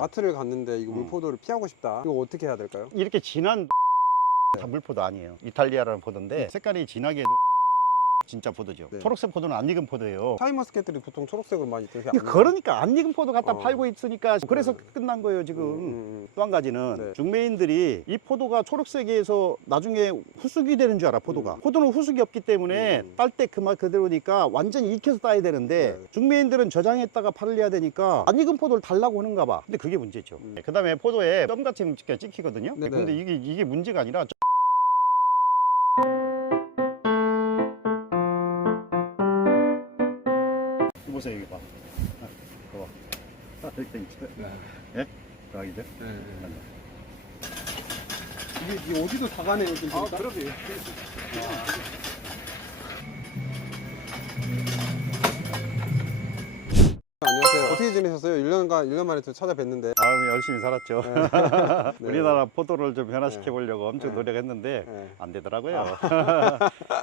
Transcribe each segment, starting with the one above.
마트를 갔는데 이거 물포도를 피하고 싶다. 이거 어떻게 해야 될까요? 이렇게 진한 다 물포도 아니에요. 이탈리아라는 포도인데 색깔이 진하게 진짜 포도죠. 네. 초록색 포도는 안 익은 포도예요. 샤인머스켓들이 보통 초록색을 많이 뜨지 않나요? 그러니까 안 익은 포도 갖다 어. 팔고 있으니까 그래서 끝난 거예요 지금. 또 한 가지는 네. 중매인들이 이 포도가 초록색에서 나중에 후숙이 되는 줄 알아. 포도가 포도는 후숙이 없기 때문에 딸 때 그 맛 그대로니까 완전히 익혀서 따야 되는데 네. 중매인들은 저장했다가 팔려야 되니까 안 익은 포도를 달라고 하는가 봐. 근데 그게 문제죠. 그 다음에 포도에 점 같은 게 찍히거든요. 네, 근데 네. 이게 문제가 아니라 보세요. 이거 봐. 이거 봐. 이렇게 있죠. 예? 대박이죠? 이게 어디도 다 가네요, 지금. 아, 그러게요. 안녕하세요. 어떻게 지내셨어요? 1년 만에 또 찾아뵀는데. 열심히 살았죠. 네. 우리나라 포도를 좀 변화시켜 보려고 엄청 노력했는데 네. 안 되더라고요.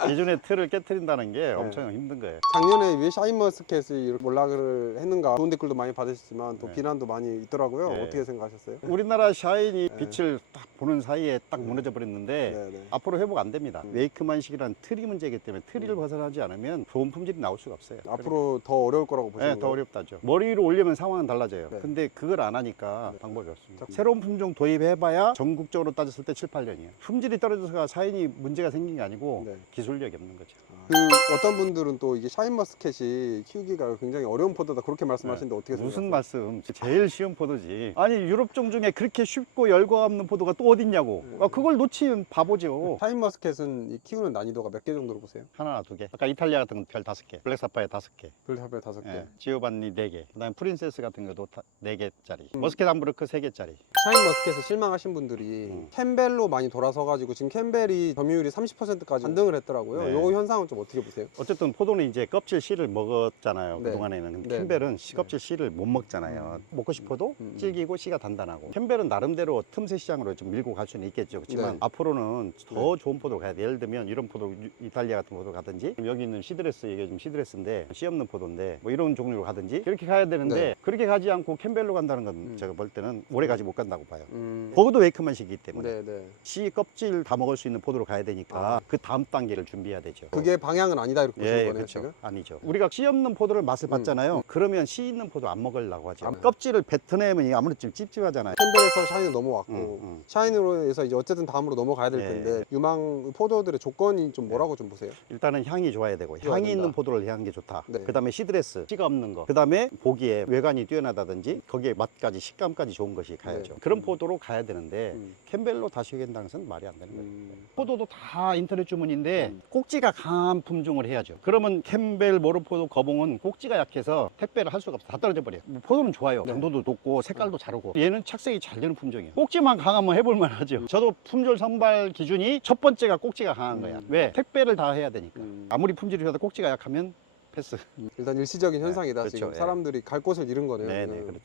기존의 틀을 깨트린다는 게 엄청 힘든 거예요. 작년에 왜 샤인머스켓이 이렇게 몰락을 했는가 좋은 댓글도 많이 받으셨지만 또 네. 비난도 많이 있더라고요. 네. 어떻게 생각하셨어요? 우리나라 샤인이 네. 빛을 딱 보는 사이에 딱 무너져 버렸는데 네, 네. 앞으로 회복 안 됩니다. 웨이크만식이라는 틀이 문제이기 때문에 틀을 벗어나지 않으면 좋은 품질이 나올 수가 없어요. 앞으로 더 어려울 거라고 보시는 네, 거예요? 더 어렵다죠. 머리 위로 올리면 상황은 달라져요. 네. 근데 그걸 안 하니까 방법이 없습니다. 자, 새로운 품종 도입해봐야 전국적으로 따졌을 때 7, 8년이에요. 품질이 떨어져서 샤인이 문제가 생긴 게 아니고 네. 기술력이 없는 거죠. 그 어떤 분들은 또 이게 샤인머스켓이 키우기가 굉장히 어려운 포도다 그렇게 말씀하시는데 어떻게 무슨 생각하세요? 말씀? 제일 쉬운 포도지. 아니 유럽종 중에 그렇게 쉽고 열과 없는 포도가 또 어딨냐고. 그걸 놓치면 바보죠. 샤인머스켓은 이 키우는 난이도가 몇 개 정도로 보세요? 하나, 두 개. 아까 이탈리아 같은 건 별 5개. 블랙사파이어 5개. 별탑에 5개. 예. 지오반니 4개. 그다음에 프린세스 같은 것도 4개짜리. 머스켓 함부르크 3개짜리. 샤인머스켓에 실망하신 분들이 캠벨로 많이 돌아서가지고 지금 캠벨이 점유율이 30%까지 반등을 했더라고요. 네. 요 현상은 좀 어떻게 보세요? 어쨌든 포도는 이제 껍질 씨를 먹었잖아요. 네. 그동안에는. 근데 네. 캠벨은 껍질 씨를 못 먹잖아요. 먹고 싶어도 질기고 씨가 단단하고. 캠벨은 나름대로 틈새 시장으로 좀 밀고 갈 수는 있겠죠. 그렇지만 네. 앞으로는 더 좋은 포도 가야 돼. 예를 들면 이런 포도, 이탈리아 같은 포도 가든지 여기 있는 시드레스, 이게 좀 시드레스인데 씨 없는 포도인데 뭐 이런 종류로 가든지 그렇게 가야 되는데 네. 그렇게 가지 않고 캠벨로 간다는 건 제가 볼 때는 오래 가지 못 간다고 봐요. 음. 거기도 웨이크만식이기 때문에 네, 네. 씨 껍질 다 먹을 수 있는 포도로 가야 되니까 그 다음 단계를 준비해야 되죠. 그게 방향은 아니다 이렇게 보시는 예, 거네요, 그렇죠. 지금? 아니죠. 우리가 씨 없는 포도를 맛을 봤잖아요. 그러면 씨 있는 포도 안 먹으려고 하죠. 아, 껍질을 뱉어내면 아무래도 좀 찝찝하잖아요. 캠벨에서 샤인을 넘어왔고 음. 샤인으로 해서 이제 어쨌든 다음으로 넘어가야 될 네. 텐데 유망 포도들의 조건이 좀 뭐라고 좀 보세요? 일단은 향이 좋아야 되고 좋아야 향이 된다. 있는 포도를 하는 게 좋다. 네. 그다음에 시드레스, 씨가 없는 거. 그다음에 보기에 외관이 뛰어나다든지 거기에 맛까지 식감까지 좋은 것이 가야죠. 네. 그런 포도로 가야 되는데 음. 캠벨로 다시 된다는 것은 말이 안 되는 거예요. 음. 포도도 다 인터넷 주문인데 꼭지가 강한 품종을 해야죠. 그러면 캠벨, 모르포도, 거봉은 꼭지가 약해서 택배를 할 수가 없어. 다 떨어져 버려요. 포도는 좋아요. 네. 당도도 높고 색깔도 자르고 얘는 착색이 잘 되는 품종이에요. 꼭지만 강하면 해볼 만하죠. 저도 품종 선발 기준이 첫 번째가 꼭지가 강한 거야. 왜? 택배를 다 해야 되니까. 아무리 품질이 좋아도 꼭지가 약하면 패스. 일단 일시적인 현상이다. 그렇죠. 지금 예. 사람들이 갈 곳을 잃은 거네요. 네네, 음. 그렇죠.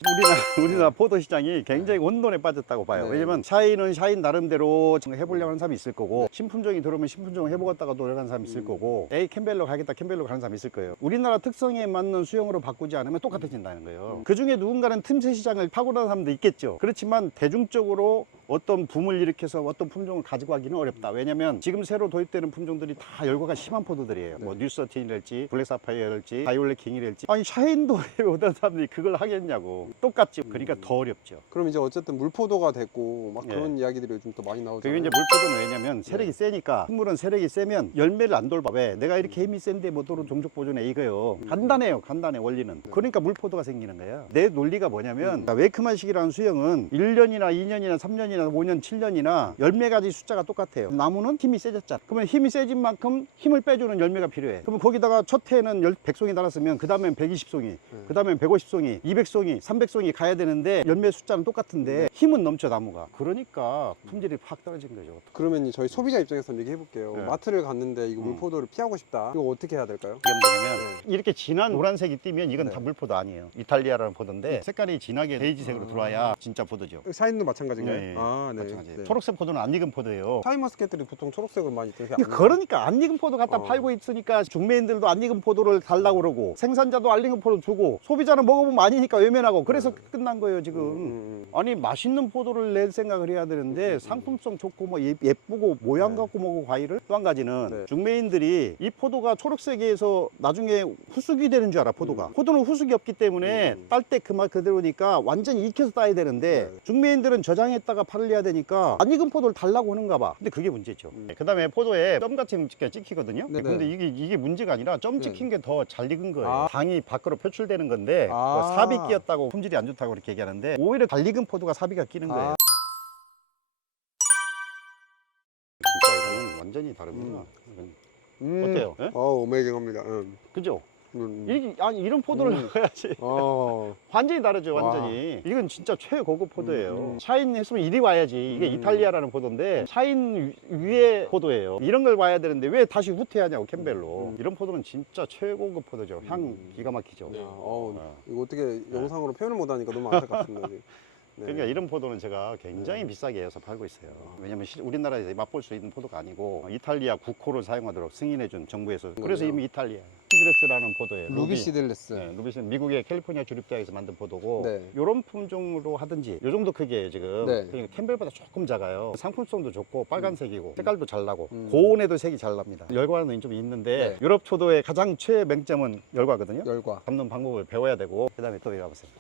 우리나라 포도 시장이 굉장히 혼돈에 빠졌다고 봐요. 네. 왜냐면 샤인은 샤인 나름대로 해보려고 하는 사람이 있을 거고, 신품종이 들어오면 신품종 해보겠다가 노력하는 사람이 있을 거고, 에이 캠벨로 가겠다 캠벨로 가는 사람이 있을 거예요. 우리나라 특성에 맞는 수영으로 바꾸지 않으면 똑같아진다는 거예요. 그 중에 누군가는 틈새 시장을 파고나는 사람도 있겠죠. 그렇지만 대중적으로 어떤 붐을 일으켜서 어떤 품종을 가지고 가기는 어렵다. 왜냐면 지금 새로 도입되는 품종들이 다 열과가 심한 포도들이에요. 뭐 뉴서틴이랄지 블랙사파이어랄지 바이올렛 킹이랄지, 아니 샤인도 오던 사람들이 그걸 하겠냐고. 똑같지. 그러니까 더 어렵죠. 그럼 이제 어쨌든 물포도가 됐고 막 예. 그런 이야기들이 요즘 또 많이 그게 나오잖아요. 이제 물포도는 왜냐면 세력이 세니까, 식물은 세력이 세면 열매를 안 돌봐. 왜? 내가 이렇게 힘이 센데 못 돌은 종족 보존해, 이거요. 간단해요. 간단해, 원리는. 그러니까 물포도가 생기는 거야. 내 논리가 뭐냐면 웨이크만식이라는 수영은 1년이나 2년이나 3년이나 5년 7년이나 열매 가지 숫자가 똑같아요. 나무는 힘이 세졌잖아. 그러면 힘이 세진 만큼 힘을 빼주는 열매가 필요해. 그러면 거기다가 첫 해에는 100송이 달았으면 그 다음엔 120송이, 그 다음엔 150송이, 200송이, 300송이 가야 되는데 열매 숫자는 똑같은데 힘은 넘쳐, 나무가. 그러니까 품질이 확 떨어진 거죠. 그러면 이제 저희 소비자 입장에서 얘기해 볼게요. 네. 마트를 갔는데 이거 물포도를 피하고 싶다. 이거 어떻게 해야 될까요? 이게 뭐냐면 이렇게 진한 노란색이 띄면 이건 네. 다 물포도 아니에요. 이탈리아라는 포도인데 색깔이 진하게 베이지색으로 들어와야 진짜 포도죠. 샤인도 마찬가지인가요? 네. 아, 네. 멀쩡하지. 네. 초록색 포도는 안 익은 포도예요. 샤인머스켓들이 보통 초록색을 많이 드세요. 그러니까 안 익은 포도 갖다 어. 팔고 있으니까 중매인들도 안 익은 포도를 달라고 그러고 생산자도 안 익은 포도 주고 소비자는 먹어보면 아니니까 외면하고 그래서 끝난 거예요 지금. 아니 맛있는 포도를 낼 생각을 해야 되는데 상품성 좋고 뭐 예쁘고 모양 갖고 먹고 과일을 또 한 가지는 네. 중매인들이 이 포도가 초록색에서 나중에 후숙이 되는 줄 알아 포도가. 포도는 후숙이 없기 때문에 딸 때 그 맛 그대로니까 완전히 익혀서 따야 되는데 네. 중매인들은 저장했다가 팔려야 되니까 안 익은 포도를 달라고 하는가 봐. 근데 그게 문제죠. 그 다음에 포도에 점 같은 게 찍히거든요. 네, 근데 네. 이게 문제가 아니라 점 찍힌 게 더 잘 익은 거예요. 아. 당이 밖으로 표출되는 건데 아. 뭐 삽이 끼었다고 품질이 안 좋다고 그렇게 얘기하는데 오히려 잘 익은 포도가 삽이가 끼는 거예요. 아. 진짜 이거는 완전히 다릅니다. 어때요? 예? 어메이징합니다. 그죠? 아니 이런 포도를 넣어야지. 완전히 다르죠, 완전히. 이건 진짜 최고급 포도예요. 샤인 했으면 이리 와야지. 이게 이탈리아라는 포도인데 샤인 위에 포도예요. 이런 걸 와야 되는데 왜 다시 후퇴하냐고 캠벨로. 이런 포도는 진짜 최고급 포도죠. 향 기가 막히죠. 이거 어떻게 영상으로 표현을 못하니까 너무 안타깝습니다. 네. 그러니까 이런 포도는 제가 굉장히 비싸게 해서 팔고 있어요. 왜냐면 우리나라에서 맛볼 수 있는 포도가 아니고 이탈리아 국호를 사용하도록 승인해준 정부에서. 그래서 이미 이탈리아 시드레스라는 포도예요. 루비 시들레스. 네, 루비는 미국의 캘리포니아 주립대학에서 만든 포도고 네. 이런 품종으로 하든지 이 정도 크기예요 지금. 네. 그러니까 캠벨보다 조금 작아요. 상품성도 좋고 빨간색이고 색깔도 잘 나고 고온에도 색이 잘 납니다. 열과는 좀 있는데 네. 유럽 포도의 가장 최맹점은 열과거든요. 열과. 담는 방법을 배워야 되고 그다음에 또 이거 보세요.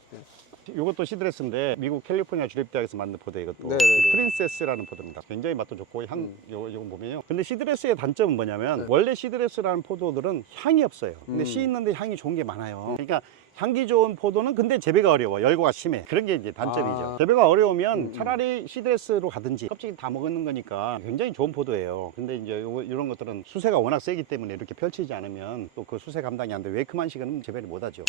이것도 시드레스인데 미국 캘리포니아 주립대학에서 만든 포도 이것도. 네네네. 프린세스라는 포도입니다. 굉장히 맛도 좋고 요거 보면요. 근데 시드레스의 단점은 뭐냐면 네. 원래 시드레스라는 포도들은 향이 없어요. 근데 씨 있는데 향이 좋은 게 많아요. 그러니까 향기 좋은 포도는 근데 재배가 어려워. 열과가 심해. 그런 게 이제 단점이죠. 재배가 어려우면 차라리 시드레스로 가든지 껍질이 다 먹는 거니까 굉장히 좋은 포도예요. 근데 이제 이런 것들은 수세가 워낙 세기 때문에 이렇게 펼치지 않으면 또 그 수세 감당이 안 돼. 웨이크만식은 재배를 못 하죠.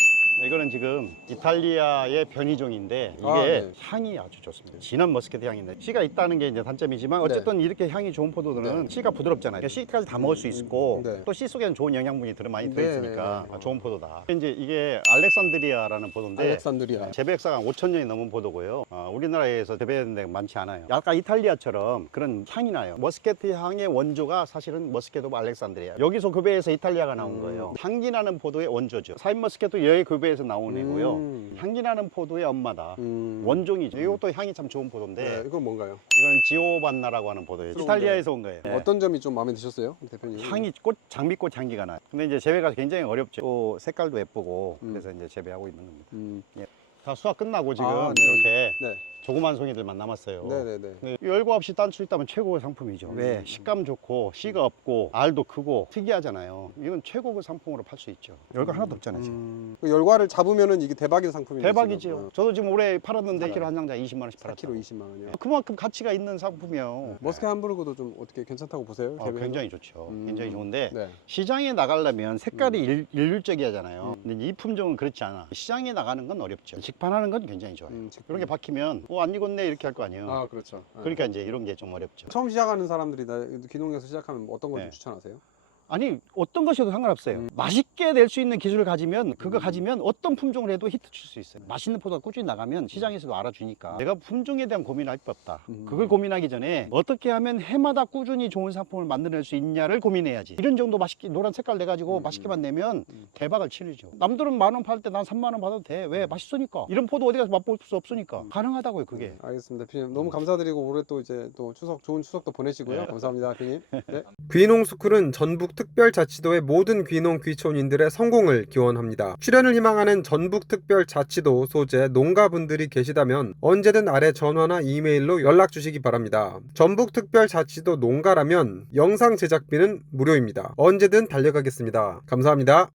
이거는 지금 이탈리아의 변이종인데 이게 네. 향이 아주 좋습니다. 진한 머스켓 향인데 씨가 있다는 게 이제 단점이지만 어쨌든 이렇게 향이 좋은 포도들은 씨가 부드럽잖아요. 그러니까 씨까지 다 먹을 수 있고 네. 또 씨 속에는 좋은 영양분이 많이 네, 들어있으니까 네, 네. 좋은 포도다. 이제 이게 알렉산드리아라는 포도인데 알렉산드리아. 재배역사가 5,000년이 넘은 포도고요. 우리나라에서 재배되는 데가 많지 않아요. 약간 이탈리아처럼 그런 향이 나요. 머스켓 향의 원조가 사실은 머스켓 오브 알렉산드리아. 여기서 그 배에서 이탈리아가 나온 거예요. 향기 나는 포도의 원조죠. 사인 머스켓도 여기 그 배에서 나온 애고요. 향기 나는 포도의 엄마다. 원종이죠. 이것도 향이 참 좋은 포도인데 네, 이건 뭔가요? 이건 지오반나라고 하는 포도예요. 이탈리아에서 온 거예요. 네. 어떤 점이 좀 마음에 드셨어요, 대표님? 향이 장미꽃 향기가 나요. 근데 이제 재배가 굉장히 어렵죠. 또 색깔도 예쁘고 그래서 이제 재배하고 있는 겁니다. 예. 다 수확 끝나고 지금 아, 네. 이렇게 네. 조그만 송이들만 남았어요. 네네네. 근데 열과 없이 딸 수 있다면 최고의 상품이죠. 왜? 식감 좋고 씨가 없고 알도 크고 특이하잖아요. 이건 최고의 상품으로 팔 수 있죠. 열과 하나도 없잖아요. 지금. 그 열과를 잡으면은 이게 대박인 상품이네요. 대박이지요. 저도 지금 올해 팔았는데 4kg 한 장당 20만 원씩 팔았다. 4kg 20만 원이요. 그만큼 가치가 있는 상품이에요. 머스켓 함부르그도 좀 어떻게 괜찮다고 보세요? 굉장히 좋죠. 굉장히 좋은데 네. 시장에 나가려면 색깔이 일률적이하잖아요. 근데 이 품종은 그렇지 않아. 시장에 나가는 건 어렵죠. 직판하는 건 굉장히 좋아요. 이런 게 박히면 안 익었네 이렇게 할 거 아니에요. 아, 그렇죠. 그러니까 이제 이런 게 좀 어렵죠. 처음 시작하는 사람들이 귀농에서 시작하면 어떤 걸 네. 추천하세요? 아니 어떤 것이어도 상관없어요. 맛있게 낼 수 있는 기술을 가지면 그거 가지면 어떤 품종을 해도 히트 칠 수 있어요. 맛있는 포도가 꾸준히 나가면 시장에서도 알아주니까 내가 품종에 대한 고민할 필요 없다. 그걸 고민하기 전에 어떻게 하면 해마다 꾸준히 좋은 상품을 만들어낼 수 있냐를 고민해야지. 이런 정도 맛있게 노란 색깔 내가지고 맛있게만 내면 대박을 치르죠. 남들은 10,000원 팔 때 난 30,000원 받아도 돼. 왜? 맛있으니까. 이런 포도 어디 가서 맛볼 수 없으니까. 가능하다고요 그게. 알겠습니다, 대표님. 너무 감사드리고 올해 또 이제 또 좋은 추석도 보내시고요. 네. 감사합니다, 대표님. 네. 귀농스쿨은 전북 특별자치도의 모든 귀농 귀촌인들의 성공을 기원합니다. 출연을 희망하는 전북특별자치도 소재 농가분들이 계시다면 언제든 아래 전화나 이메일로 연락 주시기 바랍니다. 전북특별자치도 농가라면 영상 제작비는 무료입니다. 언제든 달려가겠습니다. 감사합니다.